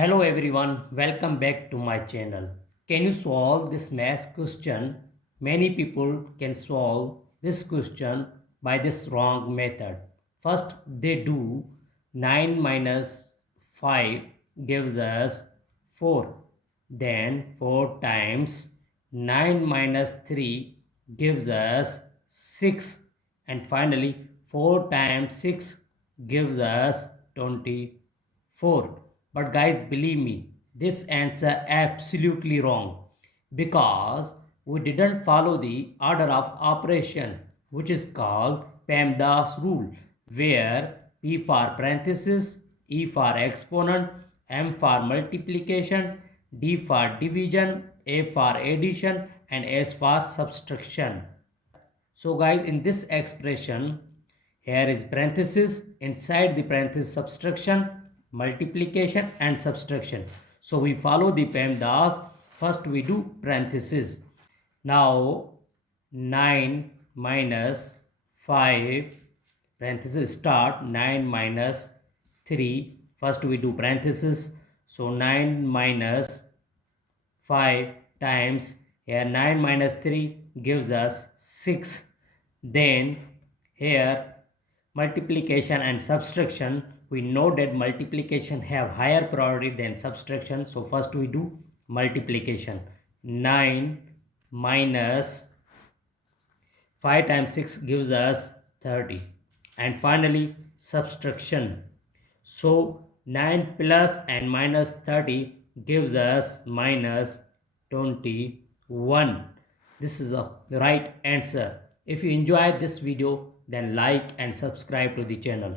Hello everyone, welcome back to my channel. Can you solve this math question? Many people can solve this question by this wrong method. First they do 9 minus 5 gives us 4. Then 4 times 9 minus 3 gives us 6. And finally 4 times 6 gives us 24. But guys, believe me, this answer absolutely wrong because we didn't follow the order of operation, which is called PEMDAS rule, where P for parenthesis, E for exponent, M for multiplication, D for division, A for addition, and S for subtraction. So guys, in this expression, here is parenthesis, inside the parenthesis subtraction, multiplication and subtraction. So we follow the PEMDAS. First we do parenthesis. Now 9 minus 5 parenthesis start 9 minus 3. First we do parenthesis. So 9 minus 5 times here 9 minus 3 gives us 6. Then here multiplication and subtraction, we know that multiplication have higher priority than subtraction. So first we do multiplication. 9 minus 5 times 6 gives us 30. And finally subtraction. So 9 plus and minus 30 gives us minus 21. This is the right answer. If you enjoyed this video, then like and subscribe to the channel.